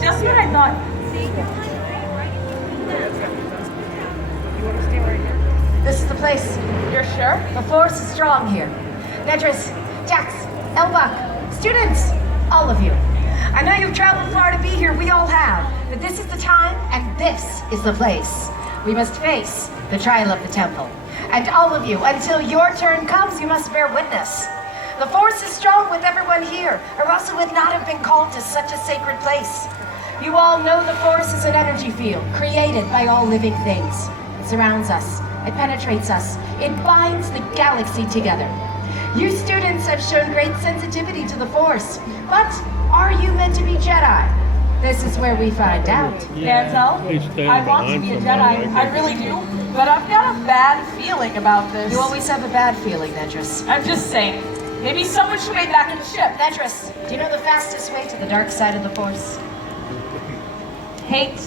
just what I thought. This is the place. You're sure? The force is strong here. Nedris, Jax, Elbach, students, all of you. I know you've traveled far to be here, we all have, but this is the time and this is the place. We must face the trial of the temple. And all of you, until your turn comes, you must bear witness. The force is strong with everyone here, or else it would not have been called to such a sacred place. You all know the force is an energy field created by all living things. It surrounds us. It penetrates us. It binds the galaxy together. You students have shown great sensitivity to the Force, but are you meant to be Jedi? This is where we find out. Mantel, I want to be a Jedi. I really do, but I've got a bad feeling about this. You always have a bad feeling, Nedris. I'm just saying, maybe someone should wait back in the ship. Nedris, do you know the fastest way to the dark side of the Force? Hate,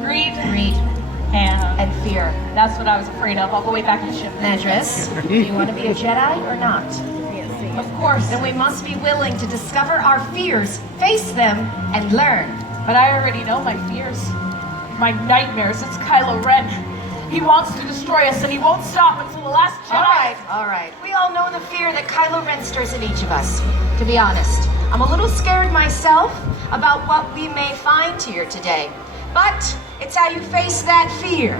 greed, and fear. That's what I was afraid of. I'll go way back in the ship. Nedris, do you want to be a Jedi or not? Of course. Then we must be willing to discover our fears, face them, and learn. But I already know my fears. My nightmares. It's Kylo Ren. He wants to destroy us and he won't stop until the last Jedi. All right. We all know the fear that Kylo Ren stirs in each of us. To be honest, I'm a little scared myself about what we may find here today. But it's how you face that fear.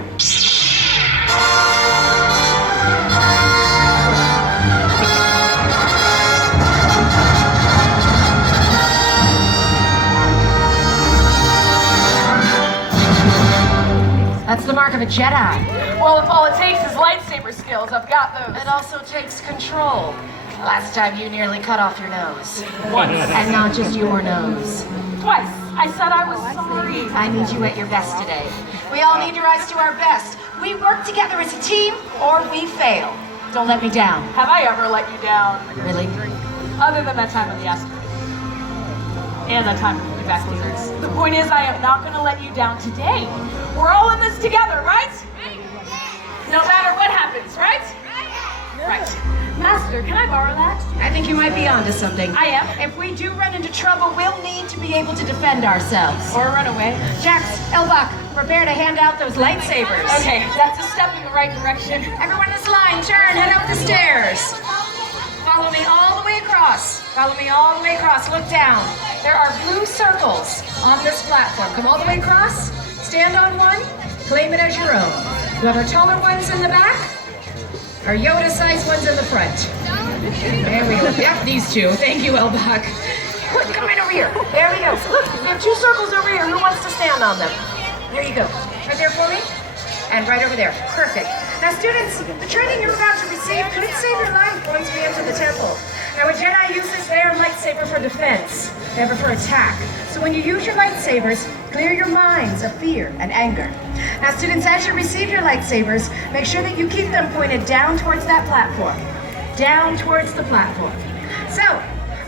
That's the mark of a Jedi. Well, if all it takes is lightsaber skills, I've got those. It also takes control. Last time you nearly cut off your nose. Once. And not just your nose. Twice. I said I was sorry. I need you at your best today. We all need to rise to our best. We work together as a team, or we fail. Don't let me down. Have I ever let you down? Really? Other than that time on the asteroid. And that time with the back lizards. The point is, I am not going to let you down today. We're all in this together, right? No matter what happens, right? Right. Master, can I borrow that? I think you might be onto something. I am. If we do run into trouble, we'll need to be able to defend ourselves. Or run away. Jax, Elbach, prepare to hand out those lightsabers. Okay, that's a step in the right direction. Everyone in this line, turn, head up the stairs. Follow me all the way across. Follow me all the way across. Look down. There are blue circles on this platform. Come all the way across. Stand on one. Claim it as your own. You have our taller ones in the back. Our Yoda-sized ones in the front. There we go. Yep, these two. Thank you, Elbach. Quick, come right over here. There we go. Look, we have two circles over here. Who wants to stand on them? There you go. Right there for me. And right over there. Perfect. Now, students, the training you're about to receive could save your life once we enter the temple. Now, a Jedi uses their lightsaber for defense, never for attack. So when you use your lightsabers, clear your minds of fear and anger. Now, students, as you receive your lightsabers, make sure that you keep them pointed down towards that platform. Down towards the platform. So,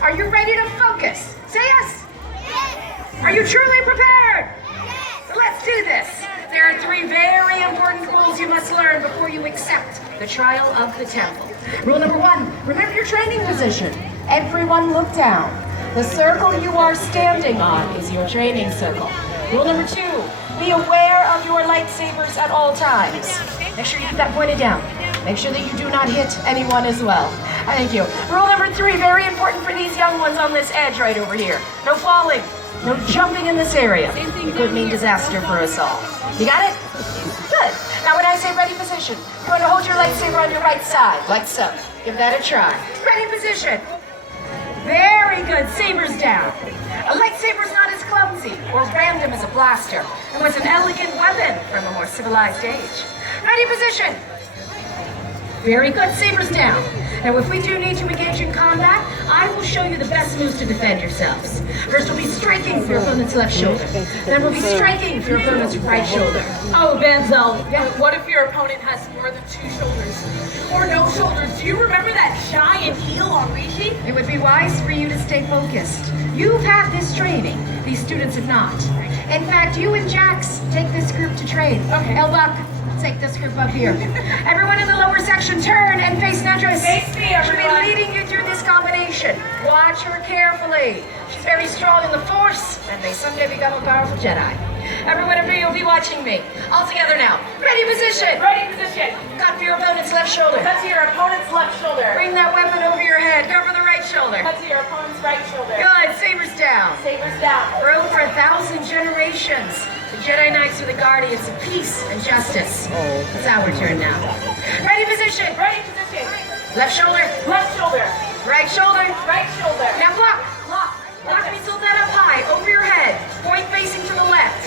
are you ready to focus? Say yes. Yes. Are you truly prepared? Yes. So let's do this. There are 3 very important rules you must learn before you accept the trial of the temple. Rule number 1, remember your training position. Everyone look down. The circle you are standing on is your training circle. Rule number 2, be aware of your lightsabers at all times. Make sure you keep that pointed down. Make sure that you do not hit anyone as well. Thank you. Rule number 3, very important for these young ones on this edge right over here. No falling. No jumping in this area. It could mean disaster for us all. You got it? Good. Now when I say ready position, you're going to hold your lightsaber on your right side, like so. Give that a try. Ready position. Very good. Sabers down. A lightsaber's not as clumsy or random as a blaster, and was an elegant weapon from a more civilized age. Ready position. Very good. Sabers down. Now, if we do need to engage in combat, I will show you the best moves to defend yourselves. First, we'll be striking for your opponent's left shoulder. Then we'll be striking for your opponent's right shoulder. Oh, Banzel, what if your opponent has more than 2 shoulders? Or no shoulders? Do you remember that giant heel on Rishi? It would be wise for you to stay focused. You've had this training. These students have not. In fact, you and Jax take this group to train. Okay. Elbach, take this group up here. Everyone in the lower section, turn and face Nedris. Face me, everyone. She'll be leading you through this combination. generation. Watch her carefully. She's very strong in the Force, and may someday become a powerful Jedi. Everyone of you will be watching me. All together now. Ready position. Ready position. Cut for your opponent's left shoulder. Cut to your opponent's left shoulher. Bring that weapon over your head. Cover the right shoulder. Cut to your opponent's right shoulder. Good. Sabers down. Sabers down. For over 1,000 generations, the Jedi Knights are the guardians of peace and justice. It's our turn now. Ready position. Ready position. Left shoulder. Left shoulder. Right shoulder. Right shoulder. Now block. Lock. Block means hold that up high, over your head. Point facing to the left.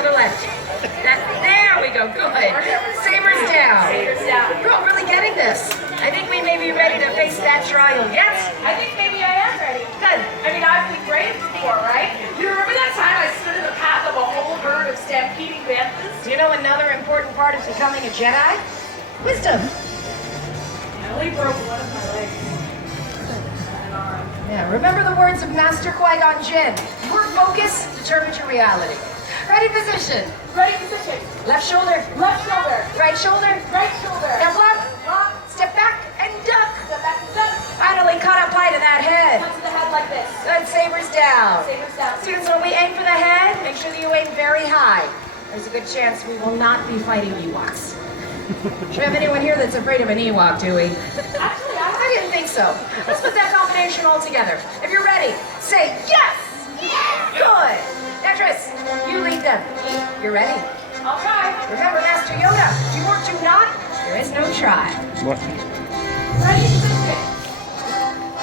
Other left. There we go. Good. Sabers down. Sabers down. You're all really getting this. I think we may be ready to face that trial. Yes? I think maybe I am ready. Good. I mean, I've been brave before, right? You remember that time I stood in the path of a whole herd of stampeding banthas? Do you know another important part of becoming a Jedi? Wisdom. I only broke one of my legs. Yeah, remember the words of Master Qui-Gon Jinn. Your focus determines your reality. Ready position. Ready position. Left shoulder. Left shoulder. Right shoulder. Right shoulder. Now block. Lock. Step back and duck. Step back and duck. Finally cut up high to that head. Cut to the head like this. Good. Sabers down. Sabers down. Students, when we aim for the head, make sure that you aim very high. There's a good chance we will not be fighting Ewoks. Do we have anyone here that's afraid of an Ewok, do we? Actually, I didn't think so. Let's put that combination all together. If you're ready, say yes! Yes! Good! Netris, you lead them. You're ready? I'll try. Remember Master Yoda, do or do not, there is no try. What? Ready position.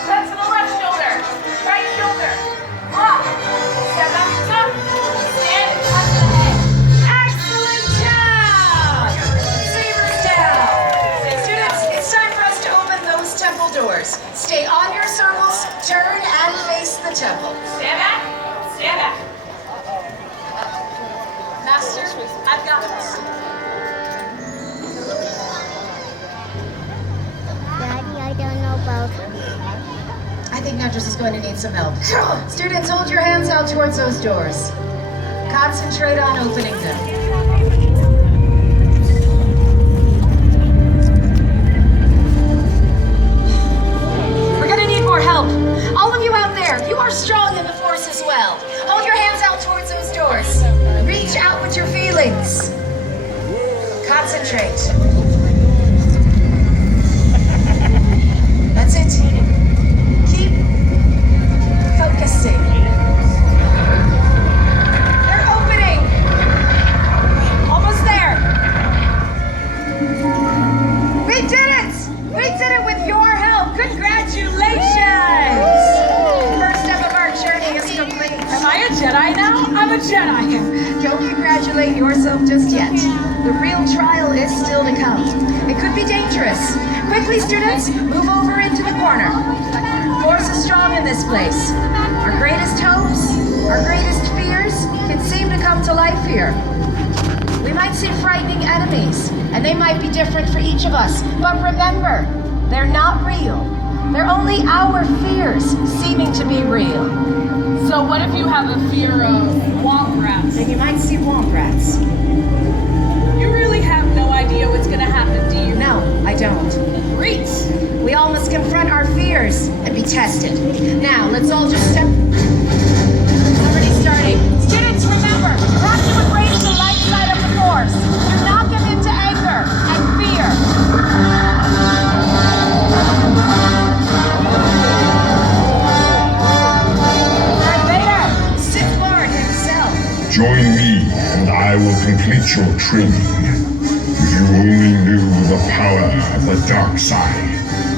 Cut to the left shoulder. Right shoulder. Lock. Step back and up. Stand and cut to the head. Excellent job! Sabers down. Students, it's time for us to open those temple doors. Stay on your circles, turn and face the temple. Stand back. Stand back. Master, I've got this. Daddy, I don't know about. I think Netris is going to need some help. Students, hold your hands out towards those doors. Concentrate on opening them. We're going to need more help. All of you out there, you are strong in the Force as well. Hold your hands out towards those doors. Reach out with your feelings. Concentrate. That's it. Keep focusing. They're opening. Almost there. We did it! We did it with your help. Congratulations! First step of our journey is complete. Am I a Jedi now? I'm a Jedi. Don't congratulate yourself just yet. The real trial is still to come. It could be dangerous. Quickly, students, move over into the corner. Force is strong in this place. Our greatest hopes, our greatest fears can seem to come to life here. We might see frightening enemies, and they might be different for each of us. But remember, they're not real. They're only our fears seeming to be real. So what if you have a fear of womp rats? Then you might see womp rats. You really have no idea what's gonna happen, do you? No, I don't. Great. We all must confront our fears and be tested. Now, let's all just step... Already starting. Students, remember, have to embrace the light side of the Force. Do not give in to anger and fear. Darth Vader, Sith Lord himself. Join me, and I will complete your training. If you only knew the power of the dark side.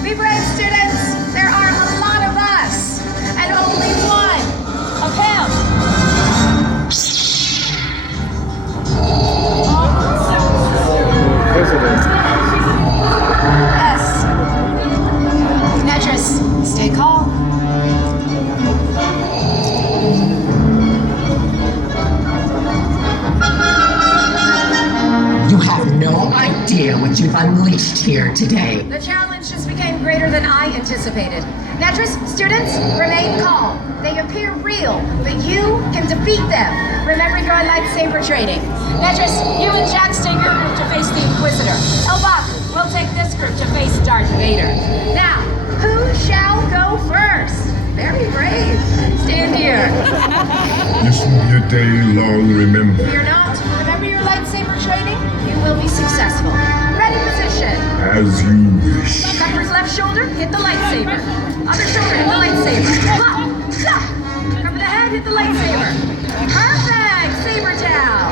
Be brave, students. There are a lot of us, and only one of him. Yes. Netris, stay calm. You have no idea what you've unleashed here today. The challenge just became greater than I anticipated. Netris, students, remain calm. They appear real, but you can defeat them. Remember your lightsaber training. Netris, you and Jack stay your group to face the Inquisitor. Elbach, we'll take this group to face Darth Vader. Now, who shall go first? day long remember. Fear not. Remember your lightsaber training? You will be successful. Ready, position. As you wish. Cover his left shoulder, hit the lightsaber. Other shoulder, hit the lightsaber. Plop, stop. Cover the head, hit the lightsaber. Perfect. Saber down.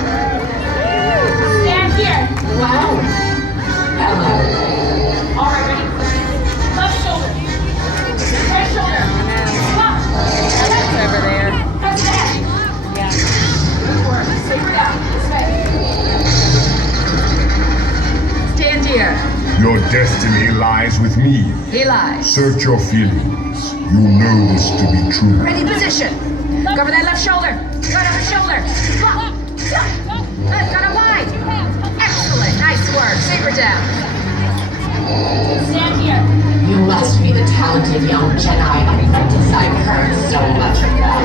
Stand here. Wow. Hello. All right, ready? Left shoulder. Right shoulder. Stop. Over there. Touch the head. Yeah. Good work. Saber down. This way. Stand here. Your destiny lies with me. He lies. Search your feelings. You know this to be true. Ready, position. Cover that left shoulder. Right other shoulder. Plop, stop. Good, got a wide. Excellent. Nice work. Saber down. Stand here. You must be the talented young Jedi apprentice I've heard so much about.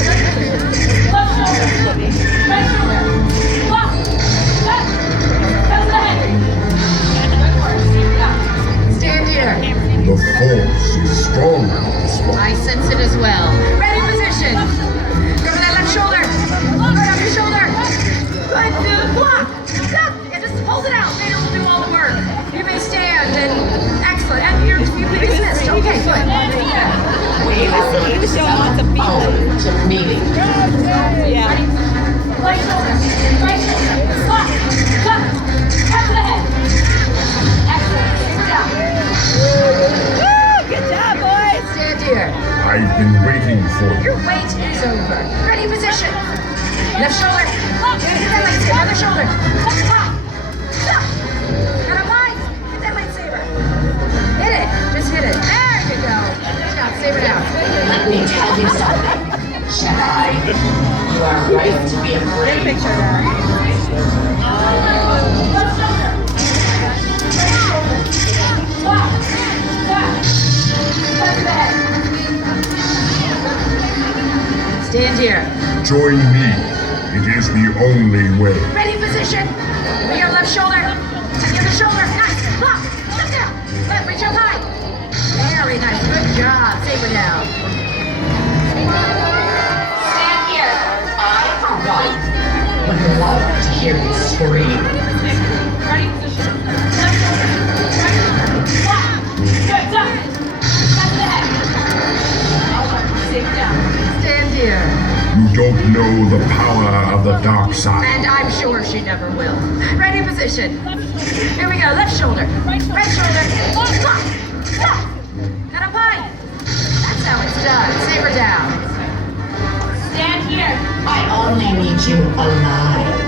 Left shoulder. Right shoulder. Block. Cut. Touch the head. Good work. Saber down. Stand here. The Force is strong this one. I sense it as well. Ready, position. Cover that left shoulder. Right off your shoulder. Good, block. Stop. And just hold it out. Vader will do all the work. You may stand and excellent. And you've been dismissed. Okay, good. We have He was showing lots of feet. to meeting. Yeah. Right shoulder. Right shoulder. Block. Cut. Touch the head. Excellent. Saber down. Woo! Good job, boys. Stand here. I've been waiting for you. Your wait is over. Ready, position. Left shoulder. Hit that lightsaber. Other shoulder. Stop. Stop. Got a wide. Hit that lightsaber. Hit it. Just hit it. There you go. Good job. Saber down. Let me tell you something, Jedi. You are right to be Get a afraid. picture of that. Left shoulder. Right shoulder. Block. Cut. Touch the head. Stand here. Join me. It is the only way. Ready, position. Over your left shoulder. And the other shoulder. Nice. Block. Step down. Left. Reach up high. Very nice. Good job. Saber down. Stand here. I, for one, would love to hear you scream. Ready, position. Left shoulder. Right shoulder. Block. Good, done. Touch the head. All right, saber down. Stand here. You don't know the power of the dark side. And I'm sure she never will. Ready, position. Here we go. Left shoulder. Right shoulder. Stop. Stop. Got a pine. That's how it's done. Saber down. Stand here. I only need you alive.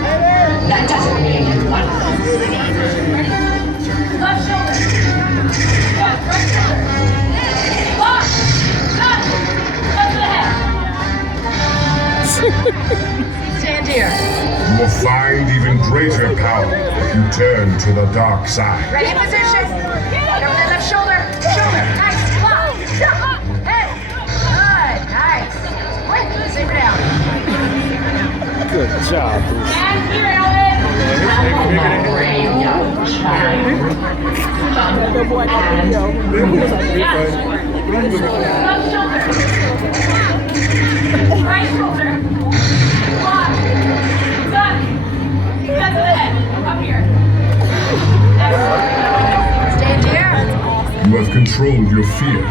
That doesn't mean you want Left shoulder. Good, right shoulder. Block. Cut. Touch the head. Stand here. You will find even greater power if you turn to the dark side. Ready, position. Cover that left shoulder. Shoulder. Nice. Block. Stop. Head. Good. Nice. Quick. Saber down. Good job, Deuce. Stand here, Ellen. my brave young child. Good boy, And Left shoulder. Right shoulder. Block. Done. Cut to the head. Up here. Stand here. You have controlled your fear.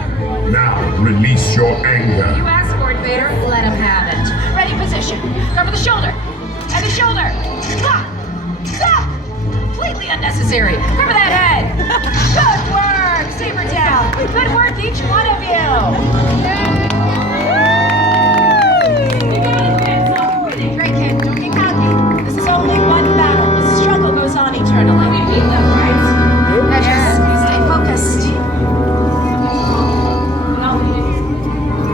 Now release your anger. You asked for it, Vader. Let him have it. Ready, position. Cover the shoulder. And the shoulder. Stop. Stop. Completely unnecessary. Cover that head. Good work. Saber down. Good work, each one of you. Great, kid. Don't get cocky. This is only one battle. The struggle goes on eternally. We beat them, right? Yes. Stay focused.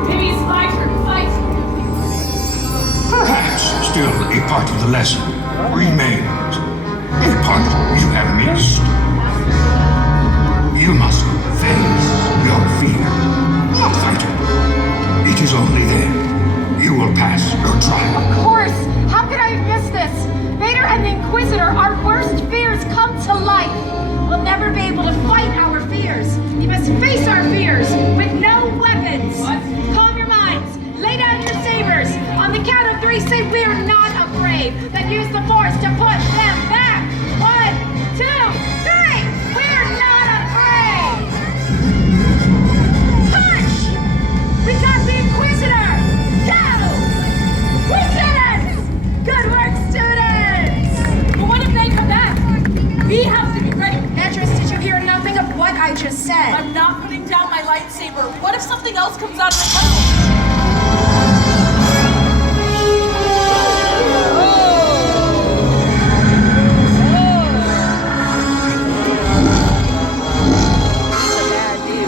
Maybe it's my turn to fight. Perhaps still a part of the lesson remains. A part you have missed. You must face your fear. Not fight it. It is only then you will pass your trial. Of course! How could I have missed this? Vader and the Inquisitor, our worst fears come to life. We'll never be able to fight our fears. You must face our fears with no weapons. Calm your minds. Lay down your sabers. lightsaber. What if something else comes out of the tunnel?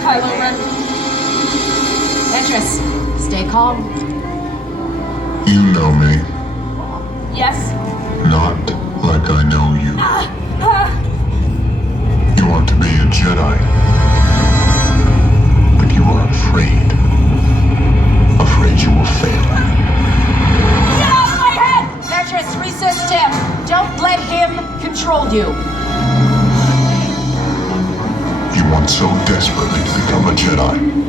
Kylo Ren. Ventress, stay calm. You know me, Yes. not like I know you. You want to be a Jedi, but you are afraid. Afraid you will fail. Get out of my head! Ventress, resist him. Don't let him control you. You want so desperately to become a Jedi.